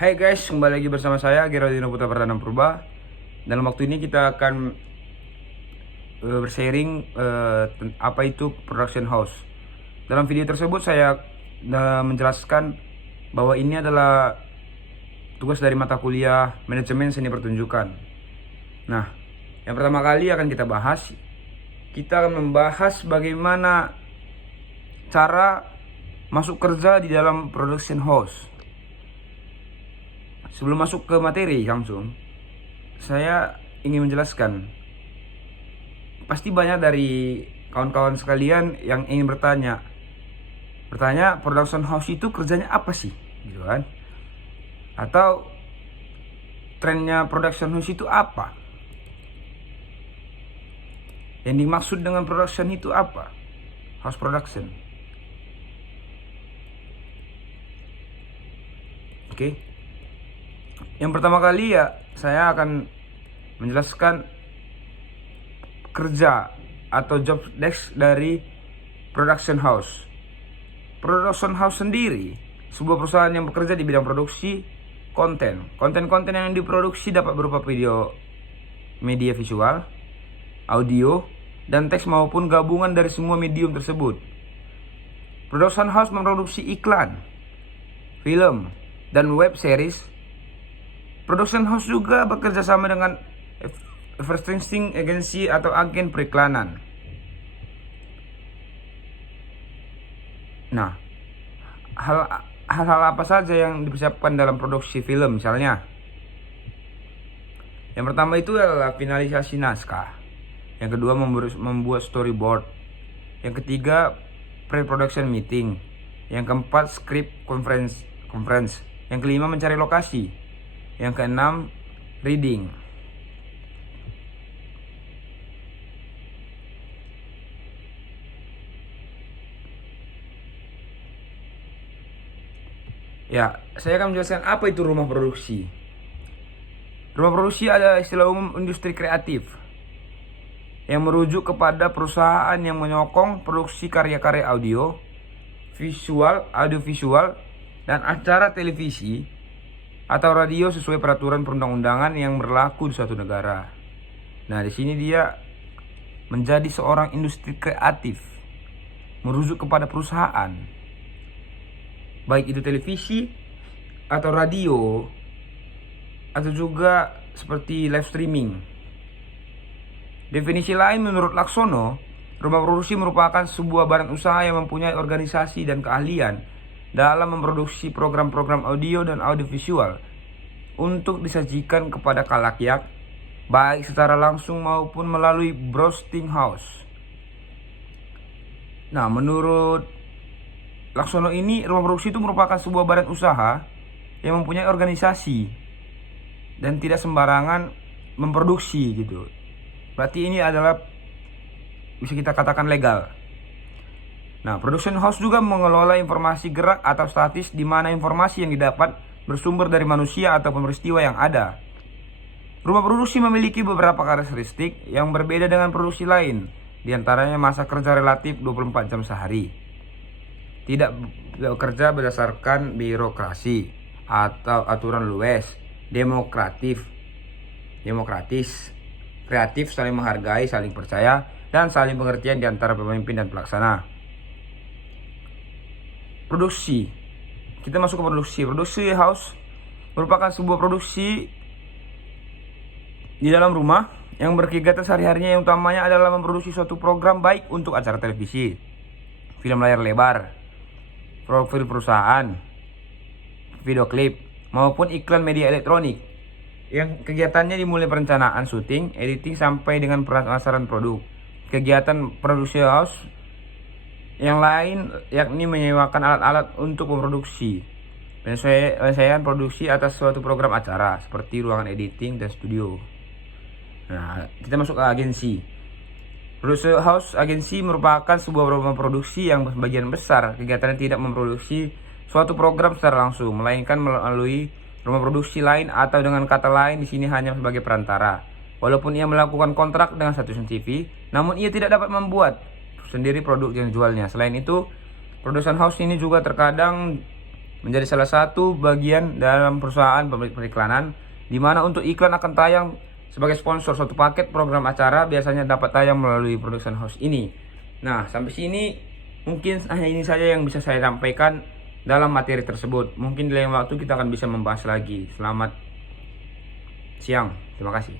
Hai guys, kembali lagi bersama saya Geraldino Putra Perdana Purba. Dalam waktu ini kita akan bersharing apa itu production house. Dalam video tersebut saya menjelaskan bahwa ini adalah tugas dari mata kuliah manajemen seni pertunjukan. Nah, yang pertama kali akan kita bahas, kita akan membahas bagaimana cara masuk kerja di dalam production house. Sebelum masuk ke materi langsung, saya ingin menjelaskan. Pasti banyak dari kawan-kawan sekalian yang ingin bertanya, production house itu kerjanya apa sih, gitu kan? Atau trennya production house itu apa? Yang dimaksud dengan production itu apa? House production. Oke. Yang pertama kali ya saya akan menjelaskan kerja atau job desk dari production house. Production house sendiri sebuah perusahaan yang bekerja di bidang produksi konten. Konten-konten yang diproduksi dapat berupa video, media visual, audio, dan teks maupun gabungan dari semua medium tersebut. Production house memproduksi iklan, film, dan web series. Production house juga bekerja sama dengan advertising agency atau agen periklanan. Nah, hal-hal apa saja yang dipersiapkan dalam produksi film misalnya? Yang pertama itu adalah finalisasi naskah. Yang kedua membuat storyboard. Yang ketiga pre-production meeting. Yang keempat script conference. Yang kelima mencari lokasi. Yang keenam reading. Ya, saya akan menjelaskan apa itu rumah produksi. Rumah produksi adalah istilah umum industri kreatif yang merujuk kepada perusahaan yang menyokong produksi karya-karya audiovisual, dan acara televisi atau radio sesuai peraturan perundang-undangan yang berlaku di suatu negara. Nah, di sini dia menjadi seorang industri kreatif, merujuk kepada perusahaan, baik itu televisi atau radio, atau juga seperti live streaming. Definisi lain menurut Laksono, rumah produksi merupakan sebuah badan usaha yang mempunyai organisasi dan keahlian dalam memproduksi program-program audio dan audiovisual untuk disajikan kepada khalayak, baik secara langsung maupun melalui broadcasting house. Nah, menurut Laksono ini, rumah produksi itu merupakan sebuah badan usaha yang mempunyai organisasi dan tidak sembarangan memproduksi gitu. Berarti ini adalah bisa kita katakan legal. Nah, production house juga mengelola informasi gerak atau statis, di mana informasi yang didapat bersumber dari manusia ataupun peristiwa yang ada. Rumah produksi memiliki beberapa karakteristik yang berbeda dengan produksi lain, di antaranya masa kerja relatif 24 jam sehari. Tidak bekerja berdasarkan birokrasi atau aturan luwes, demokratis, kreatif, saling menghargai, saling percaya, dan saling pengertian di antara pemimpin dan pelaksana. Produksi. Kita masuk ke produksi. Produksi house merupakan sebuah produksi di dalam rumah yang berkegiatan sehari-harinya, yang utamanya adalah memproduksi suatu program baik untuk acara televisi, film layar lebar, profil perusahaan, video klip, maupun iklan media elektronik. Yang kegiatannya dimulai perencanaan syuting, editing, sampai dengan pemasaran produk. Kegiatan produksi house yang lain yakni menyewakan alat-alat untuk memproduksi, penyelesaian produksi atas suatu program acara seperti ruangan editing dan studio. Nah, kita masuk ke agensi. Production house agensi merupakan sebuah rumah produksi yang sebagian besar kegiatannya tidak memproduksi suatu program secara langsung, melainkan melalui rumah produksi lain, atau dengan kata lain di sini hanya sebagai perantara. Walaupun ia melakukan kontrak dengan stasiun TV, namun ia tidak dapat membuat sendiri produk yang dijualnya. Selain itu, production house ini juga terkadang menjadi salah satu bagian dalam perusahaan periklanan, di mana untuk iklan akan tayang sebagai sponsor suatu paket program acara biasanya dapat tayang melalui production house ini. Nah, sampai sini mungkin hanya ini saja yang bisa saya sampaikan dalam materi tersebut. Mungkin di lain waktu kita akan bisa membahas lagi. Selamat siang, terima kasih.